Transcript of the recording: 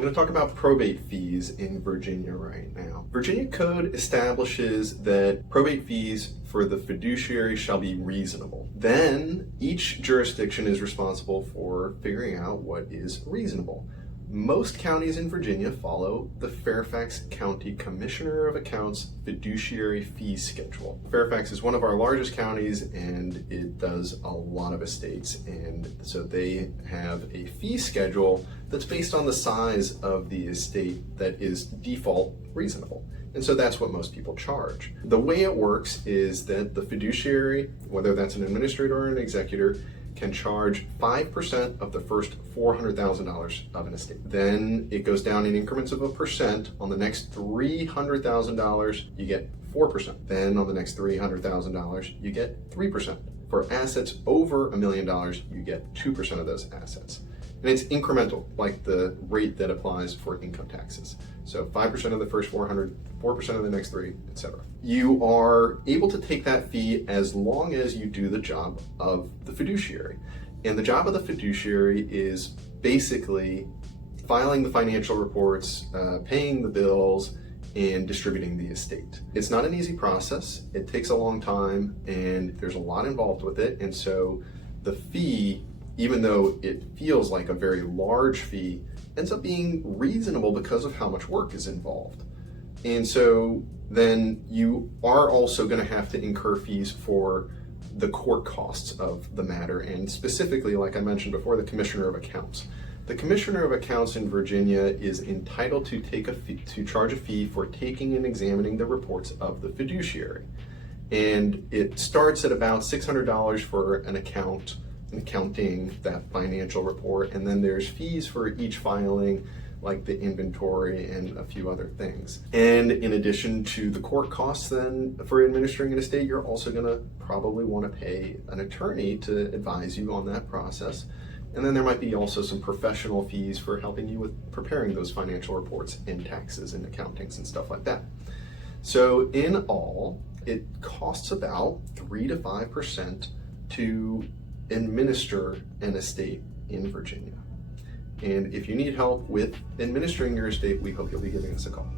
I'm going to talk about probate fees in Virginia right now. Virginia code establishes that probate fees for the fiduciary shall be reasonable. Then each jurisdiction is responsible for figuring out what is reasonable. Most counties in Virginia follow the Fairfax County Commissioner of Accounts fiduciary fee schedule. Fairfax is one of our largest counties and it does a lot of estates, and so they have a fee schedule that's based on the size of the estate that is default reasonable. And so that's what most people charge. The way it works is that the fiduciary, whether that's an administrator or an executor, can charge 5% of the first $400,000 of an estate. Then it goes down in increments of 1%. On the next $300,000, you get 4%. Then on the next $300,000, you get 3%. For assets over $1 million, you get 2% of those assets. And it's incremental, like the rate that applies for income taxes. So 5% of the first 400, 4% of the next 3, etc. You are able to take that fee as long as you do the job of the fiduciary. And the job of the fiduciary is basically filing the financial reports, paying the bills, and distributing the estate. It's not an easy process. It takes a long time and there's a lot involved with it. And so the fee, even though it feels like a very large fee, ends up being reasonable because of how much work is involved. And so then you are also going to have to incur fees for the court costs of the matter, and specifically, like I mentioned before, the Commissioner of Accounts. The Commissioner of Accounts in Virginia is entitled to charge a fee for taking and examining the reports of the fiduciary. And it starts at about $600 for an accounting that financial report, and then there's fees for each filing, like the inventory and a few other things. And in addition to the court costs then for administering an estate, you're also going to probably want to pay an attorney to advise you on that process. And then there might be also some professional fees for helping you with preparing those financial reports and taxes and accountings and stuff like that. So in all, it costs about 3 to 5% to administer an estate in Virginia. And if you need help with administering your estate, we hope you'll be giving us a call.